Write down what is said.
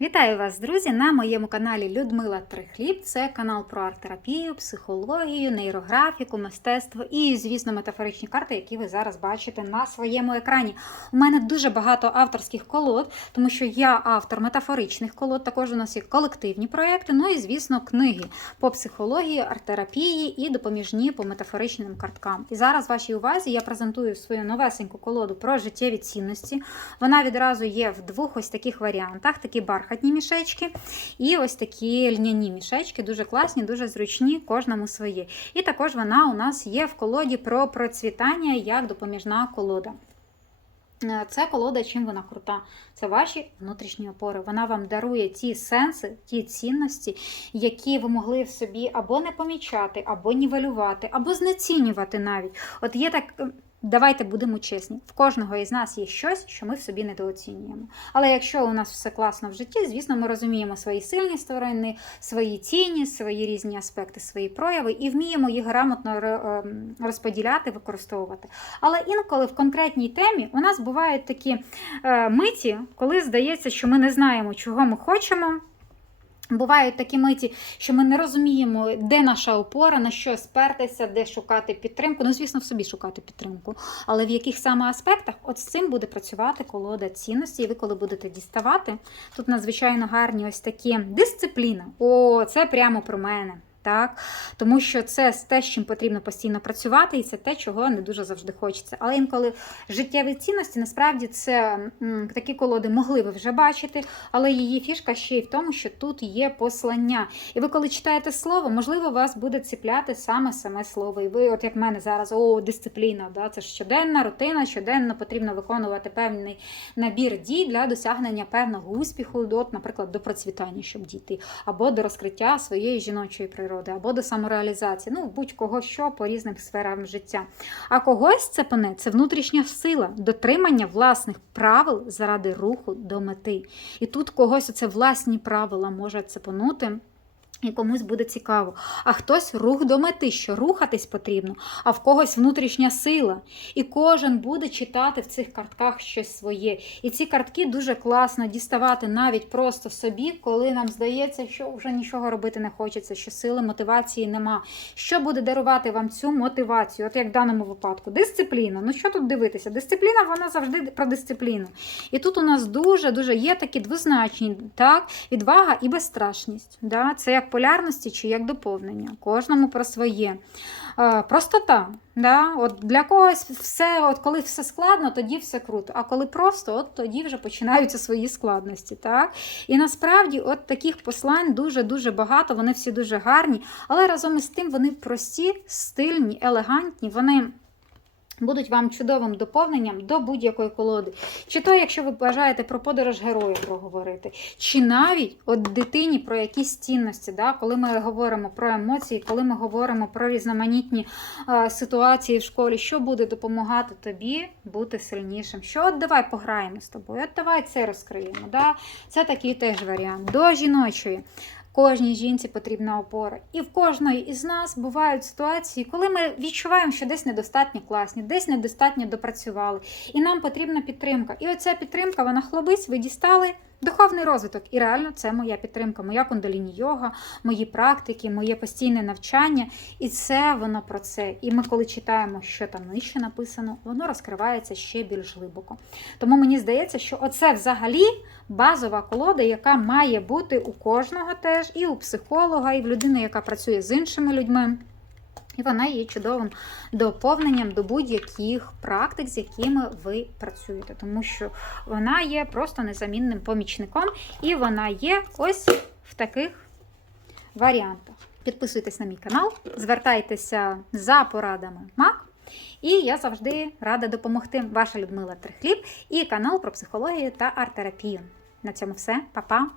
Вітаю вас, друзі, на моєму каналі Людмила Трихліб. Це канал про арт-терапію, психологію, нейрографіку, мистецтво і, звісно, метафоричні карти, які ви зараз бачите на своєму екрані. У мене дуже багато авторських колод, тому що я автор метафоричних колод. Також у нас є колективні проекти. Ну і, звісно, книги по психології, арт-терапії і допоміжні по метафоричним карткам. І зараз вашій увазі я презентую свою новесеньку колоду про життєві цінності. Вона відразу є в двох ось таких варіантах: такі бархатні мішечки і ось такі льняні мішечки, дуже класні, дуже зручні, кожному своє. І також вона у нас є в колоді про процвітання як допоміжна колода. Е, Це колода, чим вона крута. Це ваші внутрішні опори. Вона вам дарує ті сенси, ті цінності, які ви могли в собі або не помічати, або нівелювати, або знецінювати навіть. От є так. Е, Давайте будемо чесні. В кожного із нас є щось, що ми в собі недооцінюємо. Але якщо у нас все класно в житті, звісно, ми розуміємо свої сильні сторони, свої цінність, свої різні аспекти, свої прояви і вміємо їх грамотно ем, розподіляти, використовувати. Але інколи в конкретній темі у нас бувають такі е, миті, коли здається, що ми не знаємо, чого ми хочемо. Бувають такі миті, що ми не розуміємо, де наша опора, на що спертися, де шукати підтримку. Ну, звісно, в собі шукати підтримку. Але в яких саме аспектах от з цим буде працювати колода цінності. І ви, коли будете діставати, тут надзвичайно гарні ось такі дисципліна. О, це прямо про мене. Так, тому що це те, з чим потрібно постійно працювати, і це те, чого не дуже завжди хочеться. Але інколи життєві цінності насправді це такі колоди могли ви вже бачити, але її фішка ще й в тому, що тут є послання. І ви, коли читаєте слово, можливо, вас буде ціпляти саме саме слово. І ви, от як в мене зараз, о, дисципліна, да, це ж щоденна рутина, щоденно потрібно виконувати певний набір дій для досягнення певного успіху, от, наприклад, до процвітання, щоб дійти, або до розкриття своєї жіночої природи, або до самореалізації. Ну, будь-кого що по різним сферам життя. А когось це пане це внутрішня сила, дотримання власних правил заради руху до мети. І тут когось оце власні правила може цепонути. І комусь буде цікаво. А хтось рух до мети, що рухатись потрібно, а в когось внутрішня сила. І кожен буде читати в цих картках щось своє. І ці картки дуже класно діставати навіть просто собі, коли нам здається, що вже нічого робити не хочеться, що сили мотивації нема. Що буде дарувати вам цю мотивацію? От як в даному випадку, дисципліна. Ну що тут дивитися? Дисципліна, вона завжди про дисципліну. І тут у нас дуже дуже є такі двозначні, так, відвага і безстрашність. Да? Це як полярності чи як доповнення. Кожному про своє. Е, Простота. Да? От Для когось все, от коли все складно, тоді все круто. А коли просто, от тоді вже починаються свої складності. Так? І насправді от таких послань дуже-дуже багато, вони всі дуже гарні, але разом із тим вони прості, стильні, елегантні. Вони будуть вам чудовим доповненням до будь-якої колоди. Чи то, якщо ви бажаєте про подорож героя проговорити, чи навіть от дитині про якісь цінності, да? коли ми говоримо про емоції, коли ми говоримо про різноманітні е, ситуації в школі, що буде допомагати тобі бути сильнішим? Що от давай пограємо з тобою, от давай це розкриємо. Да? Це такий теж варіант. До жіночої. Кожній жінці потрібна опора. І в кожної із нас бувають ситуації, коли ми відчуваємо, що десь недостатньо класні, десь недостатньо допрацювали, і нам потрібна підтримка. І оця підтримка, вона хлобись, ви дістали духовний розвиток. І реально це моя підтримка, моя кундаліні йога, мої практики, моє постійне навчання. І це воно про це. І ми, коли читаємо, що там нижче написано, воно розкривається ще більш глибоко. Тому мені здається, що оце взагалі базова колода, яка має бути у кожного теж, і у психолога, і в людини, яка працює з іншими людьми. І вона є чудовим доповненням до будь-яких практик, з якими ви працюєте, тому що вона є просто незамінним помічником, і вона є ось в таких варіантах. Підписуйтесь на мій канал, звертайтеся за порадами МАК. І я завжди рада допомогти. Ваша Людмила Трихліб і канал про психологію та арт-терапію. На цьому все, Па-па!